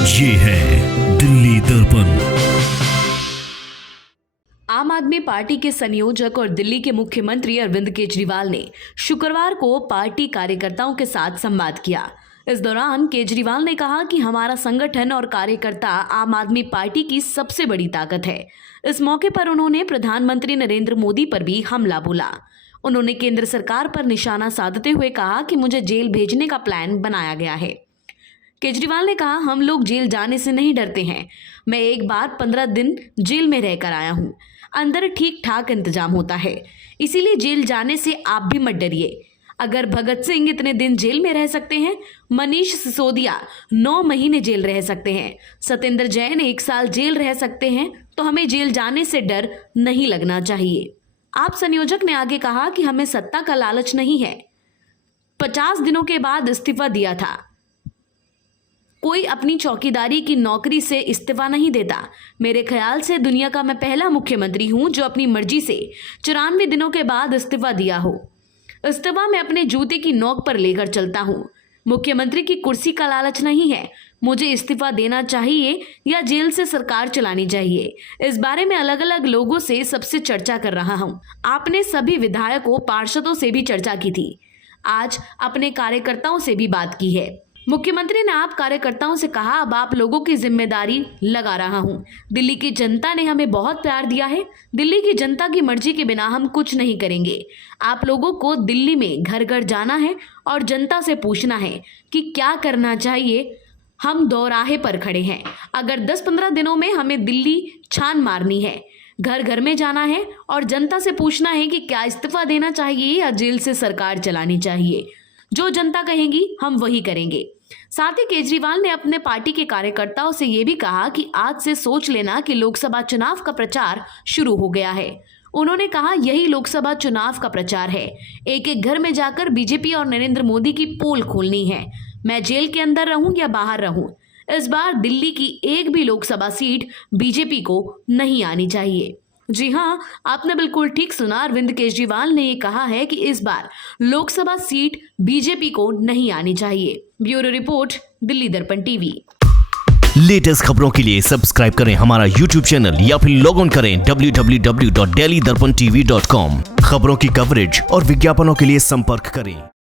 ये है दिल्ली दर्पण। आम आदमी पार्टी के संयोजक और दिल्ली के मुख्यमंत्री अरविंद केजरीवाल ने शुक्रवार को पार्टी कार्यकर्ताओं के साथ संवाद किया। इस दौरान केजरीवाल ने कहा कि हमारा संगठन और कार्यकर्ता आम आदमी पार्टी की सबसे बड़ी ताकत है। इस मौके पर उन्होंने प्रधानमंत्री नरेंद्र मोदी पर भी हमला बोला। उन्होंने केंद्र सरकार पर निशाना साधते हुए कहा कि मुझे जेल भेजने का प्लान बनाया गया है। केजरीवाल ने कहा, हम लोग जेल जाने से नहीं डरते हैं। मैं एक बार 15 दिन जेल में रहकर आया हूँ। अंदर ठीक ठाक इंतजाम होता है, इसीलिए जेल जाने से आप भी मत डरिए। अगर भगत सिंह इतने दिन जेल में रह सकते हैं, मनीष सिसोदिया 9 महीने जेल रह सकते हैं, सत्येंद्र जैन 1 साल जेल रह सकते हैं, तो हमें जेल जाने से डर नहीं लगना चाहिए। आप संयोजक ने आगे कहा कि हमें सत्ता का लालच नहीं है। 50 दिनों के बाद इस्तीफा दिया था। कोई अपनी चौकीदारी की नौकरी से इस्तीफा नहीं देता। मेरे ख्याल से दुनिया का मैं पहला मुख्यमंत्री हूं जो अपनी मर्जी से 94 दिनों के बाद इस्तीफा दिया हो। इस्तीफा मैं अपने जूते की नोक पर लेकर चलता हूं। मुख्यमंत्री की कुर्सी का लालच नहीं है। मुझे इस्तीफा देना चाहिए या जेल से सरकार चलानी चाहिए, इस बारे में अलग अलग लोगों से सबसे चर्चा कर रहा हूं। आपने सभी विधायकों, पार्षदों से भी चर्चा की थी। आज अपने कार्यकर्ताओं से भी बात की है। मुख्यमंत्री ने आप कार्यकर्ताओं से कहा, अब आप लोगों की जिम्मेदारी लगा रहा हूं। दिल्ली की जनता ने हमें बहुत प्यार दिया है। दिल्ली की जनता की मर्जी के बिना हम कुछ नहीं करेंगे। आप लोगों को दिल्ली में घर घर जाना है और जनता से पूछना है कि क्या करना चाहिए। हम दोराहे पर खड़े हैं। अगर 10-15 दिनों में हमें दिल्ली छान मारनी है, घर घर में जाना है और जनता से पूछना है कि क्या इस्तीफा देना चाहिए या जेल से सरकार चलानी चाहिए। जो जनता कहेगी हम वही करेंगे। साथ ही केजरीवाल ने अपने पार्टी के कार्यकर्ताओं से ये भी कहा कि आज से सोच लेना कि लोकसभा चुनाव का प्रचार शुरू हो गया है। उन्होंने कहा, यही लोकसभा चुनाव का प्रचार है। एक एक घर में जाकर बीजेपी और नरेंद्र मोदी की पोल खोलनी है। मैं जेल के अंदर रहूं या बाहर रहूं, इस बार दिल्ली की एक भी लोकसभा सीट बीजेपी को नहीं आनी चाहिए। जी हाँ, आपने बिल्कुल ठीक सुना। अरविंद केजरीवाल ने ये कहा है कि इस बार लोकसभा सीट बीजेपी को नहीं आनी चाहिए। ब्यूरो रिपोर्ट, दिल्ली दर्पण टीवी। लेटेस्ट खबरों के लिए सब्सक्राइब करें हमारा YouTube चैनल या फिर लॉग ऑन करें www.delhidarpantv.com। खबरों की कवरेज और विज्ञापनों के लिए संपर्क करें।